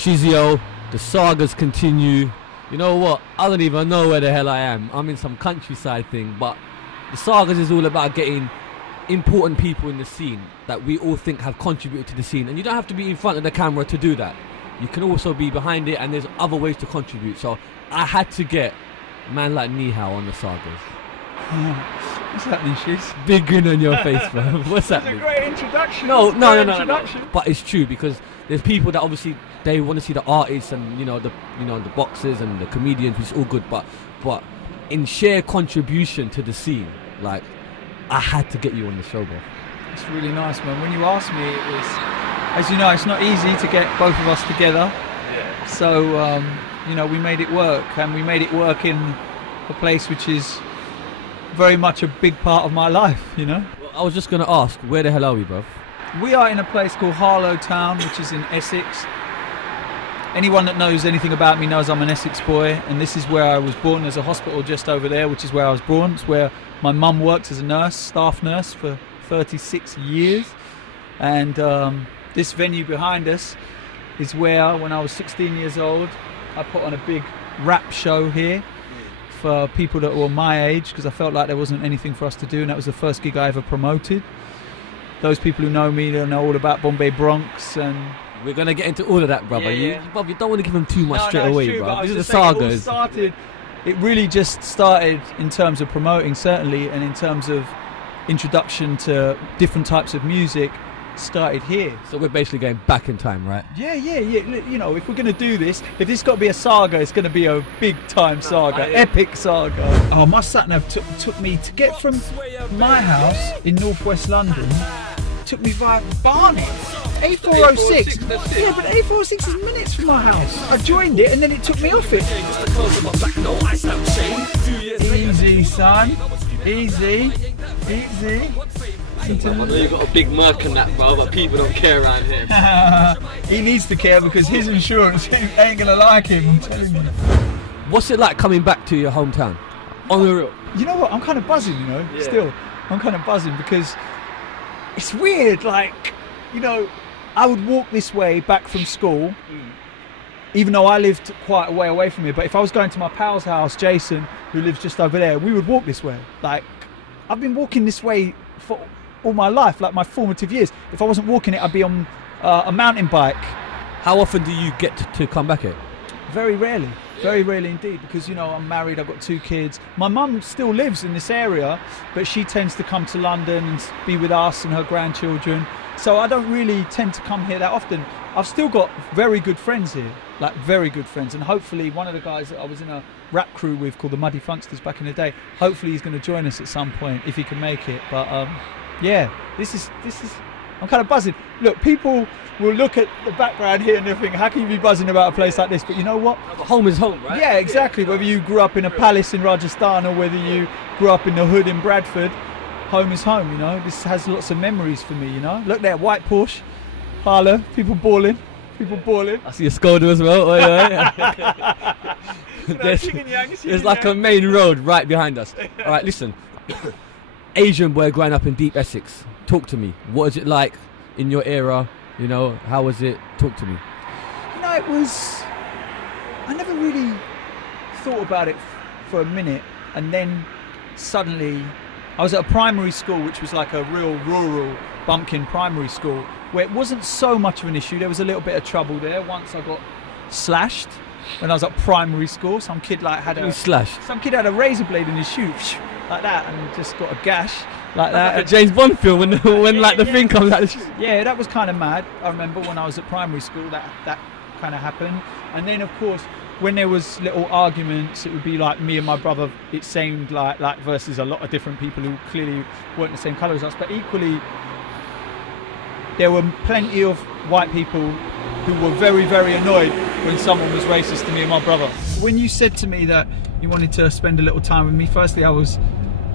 SHIZZIO, the sagas continue. You know what? I don't even know where the hell I am. I'm in some countryside thing, but the sagas is all about getting important people in the scene that we all think have contributed to the scene. And you don't have to be in front of the camera to do that. You can also be behind it, and there's other ways to contribute. So I had to get a man like Nihal on the sagas. What's happening, Shiz? Big grin on your face, bro. What's happening? It's a great introduction. No. But it's true, because there's people that obviously they want to see the artists and the boxers and the comedians, which is all good. But in sheer contribution to the scene, like, I had to get you on the show, bro. It's really nice, man. When you asked me, it was, as you know, it's not easy to get both of us together. Yeah. So we made it work, and we made it work in a place which is very much a big part of my life, Well, I was just going to ask, where the hell are we, bruv? We are in a place called Harlow Town, which is in Essex. Anyone that knows anything about me knows I'm an Essex boy, and this is where I was born. There's a hospital just over there, which is where I was born. It's where my mum worked as a nurse, staff nurse, for 36 years. And this venue behind us is where, when I was 16 years old, I put on a big rap show here for people that were my age, because I felt like there wasn't anything for us to do, and that was the first gig I ever promoted. Those people who know me, they'll know all about Bombay Bronx, and we're going to get into all of that, brother. Yeah. You don't want to give them too much straight away, true, bro. These are the sagas. sagas. It really just started in terms of promoting, certainly, and in terms of introduction to different types of music, started here. So we're basically going back in time, right? Yeah. If we're going to do this, if this got to be a saga, it's going to be a big time saga, epic saga. Oh, my sat-nav took me to get from my house in northwest London, took me via Barnet. A406. Yeah, but A406 is minutes from my house. I joined it and then it took me off it. Easy, son. Easy. I know you've got a big mark on that, bro, but people don't care around here. He needs to care because his insurance ain't gonna like him, I'm telling you. What's it like coming back to your hometown? On the real? You know what, I'm kind of buzzing, still. I'm kind of buzzing because it's weird, like, I would walk this way back from school, even though I lived quite a way away from here, but if I was going to my pal's house, Jason, who lives just over there, we would walk this way. Like, I've been walking this way for all my life, like my formative years. If I wasn't walking it, I'd be on a mountain bike. How often do you get to come back here? Very rarely. Very rarely indeed, because I'm married, I've got 2 kids. My mum still lives in this area, but she tends to come to London and be with us and her grandchildren. So I don't really tend to come here that often. I've still got very good friends here, like very good friends. And hopefully one of the guys that I was in a rap crew with called the Muddy Funksters back in the day, hopefully he's going to join us at some point if he can make it. But yeah, this is, I'm kind of buzzing. Look, people will look at the background here and they'll think, how can you be buzzing about a place like this? But you know what? Home is home, right? Yeah, exactly. Whether you grew up in a palace in Rajasthan or whether you grew up in the hood in Bradford, home is home, This has lots of memories for me, Look there, white Porsche, Harlow, people balling. I see a Skoda as well. There's like a main road right behind us. All right, listen. Asian boy growing up in deep Essex. Talk to me. What is it like in your era? How was it? Talk to me. It was... I never really thought about it for a minute, and then suddenly I was at a primary school which was like a real rural bumpkin primary school where it wasn't so much of an issue. There was a little bit of trouble there once I got slashed when I was at primary school. Some kid had a razor blade in his shoe like that and just got a gash like that. Like a James Bond film when the thing comes out. Yeah, that was kind of mad. I remember when I was at primary school that kind of happened. And then of course when there was little arguments, it would be like me and my brother, it seemed like versus a lot of different people who clearly weren't the same colour as us, but equally there were plenty of white people who were very, very annoyed when someone was racist to me and my brother. When you said to me that you wanted to spend a little time with me, firstly I was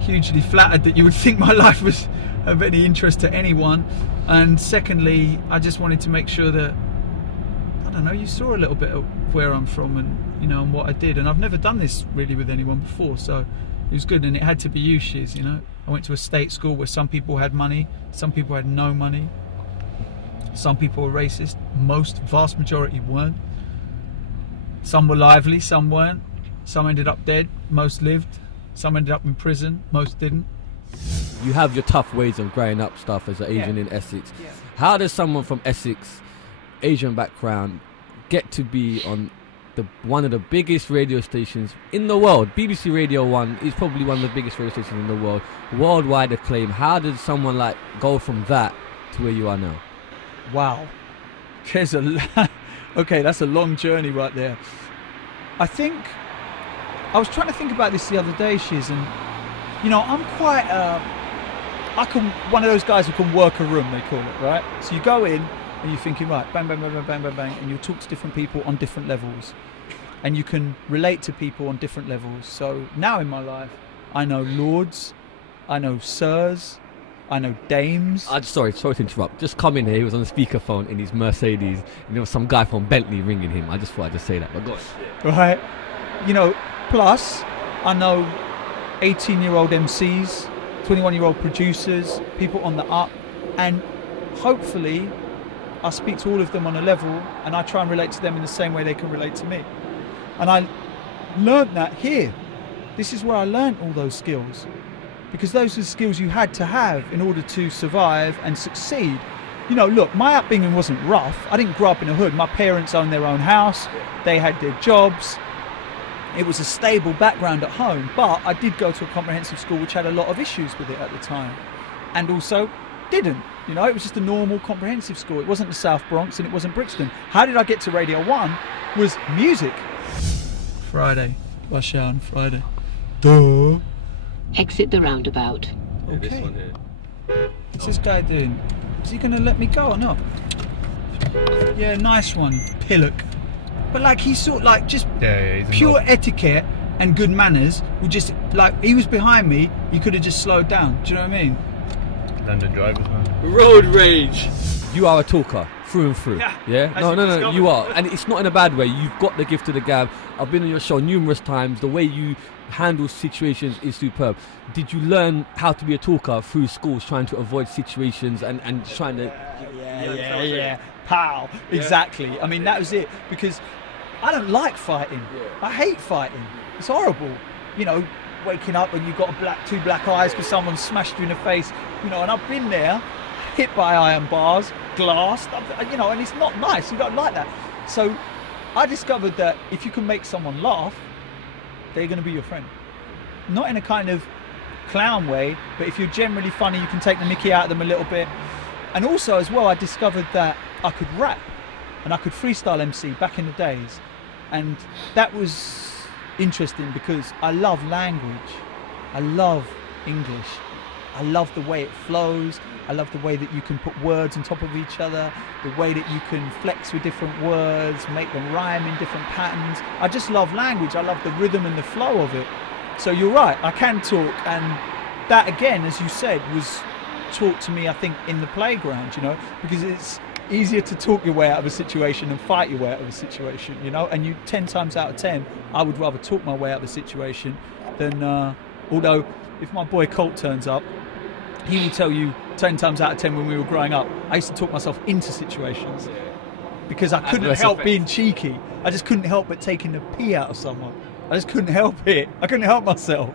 hugely flattered that you would think my life was of any interest to anyone, and secondly I just wanted to make sure that, I don't know, you saw a little bit of where I'm from and and what I did, and I've never done this really with anyone before, so it was good. And it had to be you, Shiz. I went to a state school where some people had money, some people had no money, some people were racist, vast majority weren't. Some were lively, some weren't. Some ended up dead, most lived. Some ended up in prison, most didn't. You have your tough ways of growing up stuff as an Asian in Essex. Yeah. How does someone from Essex, Asian background, get to be on one of the biggest radio stations in the world? BBC Radio 1 is probably one of the biggest radio stations in the world. Worldwide acclaim. How did someone like go from that to where you are now? Wow. Okay, that's a long journey right there. I think I was trying to think about this the other day, Shiz, and you know, I'm quite one of those guys who can work a room, they call it, right? So you go in and you're thinking, right, bang, bang, bang, bang, bang, bang, bang, and you'll talk to different people on different levels, and you can relate to people on different levels. So now in my life, I know lords, I know sirs, I know dames. Sorry to interrupt. Just come in here. He was on the speakerphone in his Mercedes, and there was some guy from Bentley ringing him. I just thought I'd just say that. But go on. Right. You know, plus I know 18-year-old MCs, 21-year-old producers, people on the up, and hopefully I speak to all of them on a level, and I try and relate to them in the same way they can relate to me. And I learnt that here. This is where I learnt all those skills, because those are the skills you had to have in order to survive and succeed. You know, look, my upbringing wasn't rough. I didn't grow up in a hood. My parents owned their own house. They had their jobs. It was a stable background at home, but I did go to a comprehensive school which had a lot of issues with it at the time, and also didn't. You know, it was just a normal comprehensive school. It wasn't the South Bronx and it wasn't Brixton. How did I get to Radio 1? Was music. Friday. Rush hour on Friday. Duh. Exit the roundabout. Yeah, this one here. What's this guy doing? Is he going to let me go or not? Yeah, nice one, Pillock. But like, he's sort of like just he's pure etiquette and good manners. Would just like, he was behind me, he could have just slowed down. Do you know what I mean? London drivers, man. Road rage. You are a talker through and through. Yeah. No, you are, and it's not in a bad way. You've got the gift of the gab. I've been on your show numerous times. The way you handle situations is superb. Did you learn how to be a talker through schools, trying to avoid situations and trying to? Yeah. Pow. Yeah. Exactly. I mean, that was it, because I don't like fighting. I hate fighting. It's horrible. You know, waking up and you've got two black eyes because someone smashed you in the face. You know, and I've been there, hit by iron bars, glass. You know, and it's not nice. You don't like that. So I discovered that if you can make someone laugh, they're going to be your friend. Not in a kind of clown way, but if you're generally funny, you can take the mickey out of them a little bit. And also as well, I discovered that I could rap and I could freestyle MC back in the days. And that was interesting because I love language. I love English. I love the way it flows. I love the way that you can put words on top of each other, the way that you can flex with different words, make them rhyme in different patterns. I just love language. I love the rhythm and the flow of it. So you're right, I can talk, and that again, as you said, was taught to me, I think, in the playground, you know, because it's easier to talk your way out of a situation than fight your way out of a situation, you know, and 10 times out of 10, I would rather talk my way out of a situation than, although if my boy Colt turns up, he will tell you 10 times out of 10 when we were growing up, I used to talk myself into situations because I couldn't help being cheeky. I just couldn't help but taking the pee out of someone. I just couldn't help it. I couldn't help myself.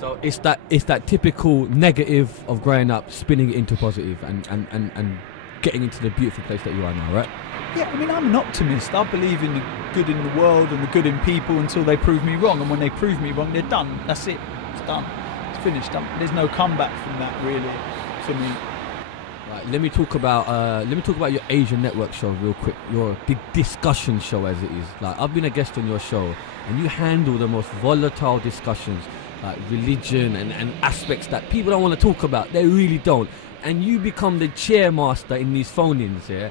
So it's that typical negative of growing up, spinning it into positive and getting into the beautiful place that you are now, right? Yeah, I mean, I'm an optimist. I believe in the good in the world and the good in people until they prove me wrong. And when they prove me wrong, they're done. That's it. It's done. It's finished. There's no comeback from that, really, for me. Right, let me talk about your Asian Network show real quick. Your big discussion show, as it is. Like, I've been a guest on your show, and you handle the most volatile discussions, like religion and aspects that people don't want to talk about. They really don't. And you become the chairmaster in these phone-ins, yeah?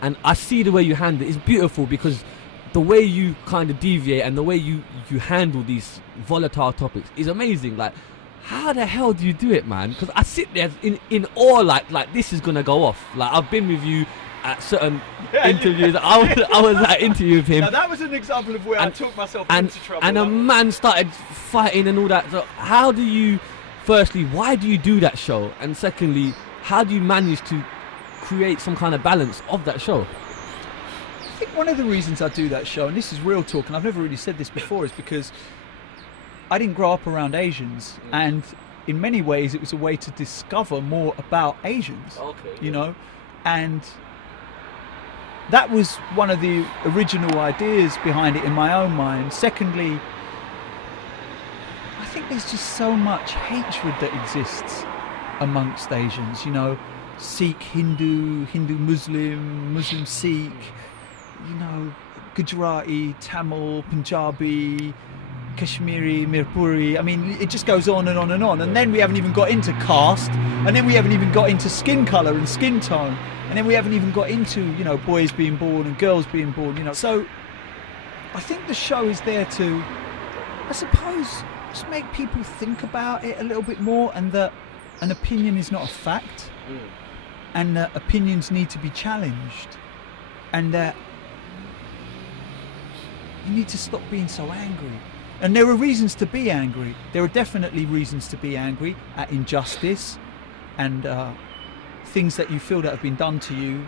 And I see the way you handle it. It's beautiful because the way you kind of deviate and the way you handle these volatile topics is amazing. Like, how the hell do you do it, man? Because I sit there in awe, like this is gonna go off. Like, I've been with you at certain interviews. I was at interview with him. Now that was an example of where I took myself into trouble. And a man started fighting and all that. So how do you, firstly, why do you do that show? And secondly, how do you manage to create some kind of balance of that show? think one of the reasons I do that show, and this is real talk, and I've never really said this before, is because I didn't grow up around Asians, and in many ways it was a way to discover more about Asians. You know, and that was one of the original ideas behind it in my own mind. Secondly, I think there's just so much hatred that exists amongst Asians, you know, Sikh, Hindu, Muslim, Muslim Sikh, you know, Gujarati, Tamil, Punjabi, Kashmiri, Mirpuri. I mean, it just goes on and on and on. And then we haven't even got into caste, and then we haven't even got into skin colour and skin tone, and then we haven't even got into, you know, boys being born and girls being born, you know. So I think the show is there to, I suppose, just make people think about it a little bit more, and that an opinion is not a fact, and that opinions need to be challenged, and that you need to stop being so angry. And there are reasons to be angry. There are definitely reasons to be angry at injustice and things that you feel that have been done to you,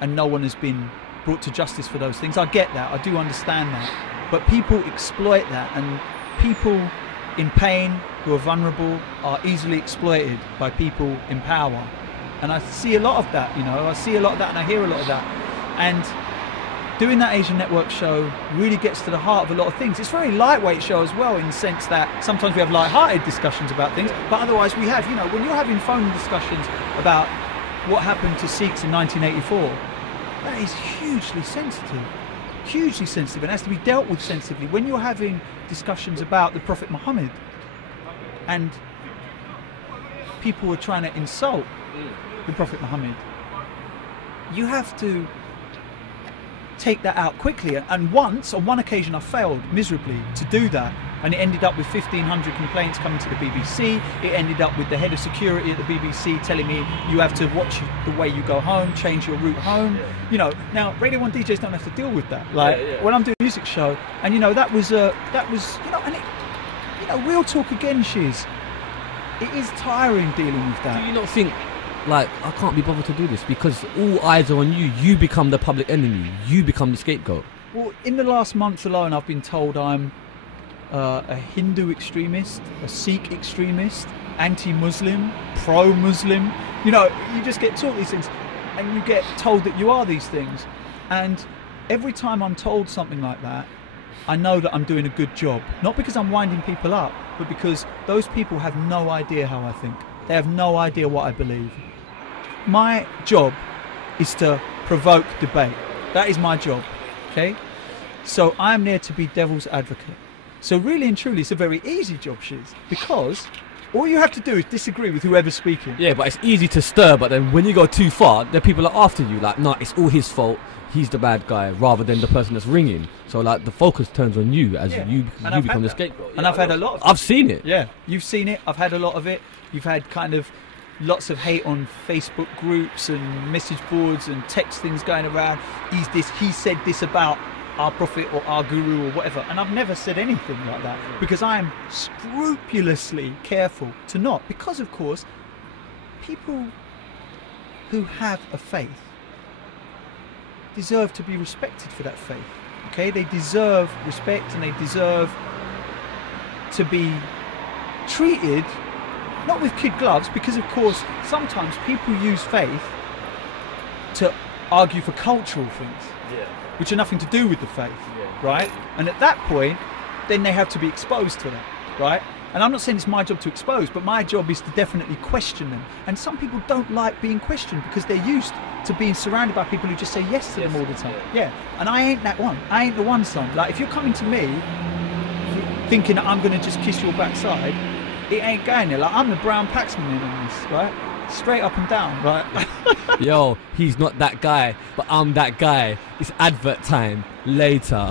and no one has been brought to justice for those things. I get that, I do understand that. But people exploit that, and people in pain who are vulnerable are easily exploited by people in power. And I see a lot of that, you know, I see a lot of that, and I hear a lot of that. And doing that Asian Network show really gets to the heart of a lot of things. It's a very lightweight show as well, in the sense that sometimes we have light-hearted discussions about things, but otherwise we have, you know, when you're having phone discussions about what happened to Sikhs in 1984, that is hugely sensitive, and has to be dealt with sensitively. When you're having discussions about the Prophet Muhammad and people were trying to insult the Prophet Muhammad, you have to take that out quickly. And on one occasion I failed miserably to do that, and it ended up with 1,500 complaints coming to the BBC. It ended up with the head of security at the BBC telling me, you have to watch the way you go home, change your route home. You know, now Radio 1 DJs don't have to deal with that. Like when I'm doing a music show, and you know, that was you know, and it, you know, real talk again, Shiz, it is tiring dealing with that. Do you not think, like, I can't be bothered to do this because all eyes are on you? You become the public enemy. You become the scapegoat. Well, in the last month alone, I've been told I'm a Hindu extremist, a Sikh extremist, anti-Muslim, pro-Muslim. You know, you just get taught these things, and you get told that you are these things. And every time I'm told something like that, I know that I'm doing a good job. Not because I'm winding people up, but because those people have no idea how I think. They have no idea what I believe. My job is to provoke debate. That is my job, okay? So I'm there to be devil's advocate. So really and truly, it's a very easy job, Shiz, because all you have to do is disagree with whoever's speaking. Yeah, but it's easy to stir, but then when you go too far, then people are after you. Like, no, it's all his fault. He's the bad guy, rather than the person that's ringing. So, like, the focus turns on you as you become the scapegoat. And I've had a lot of it. I've seen it. Yeah, you've seen it. I've had a lot of it. You've had kind of lots of hate on Facebook groups and message boards and text things going around. He said this about our prophet or our guru or whatever. And I've never said anything like that, because I am scrupulously careful to not. Because, of course, people who have a faith deserve to be respected for that faith. Okay, they deserve respect, and they deserve to be treated not with kid gloves, because of course sometimes people use faith to argue for cultural things, which are nothing to do with the faith, right? And at that point, then they have to be exposed to that, right? And I'm not saying it's my job to expose, but my job is to definitely question them. And some people don't like being questioned because they're used to being surrounded by people who just say yes to them all the time. Yeah, and I ain't that one. I ain't the one, son. Like, if you're coming to me thinking that I'm going to just kiss your backside, it ain't going there. Like, I'm the Brown Paxman in this, right? Straight up and down, right? Yo, he's not that guy, but I'm that guy. It's advert time. Later.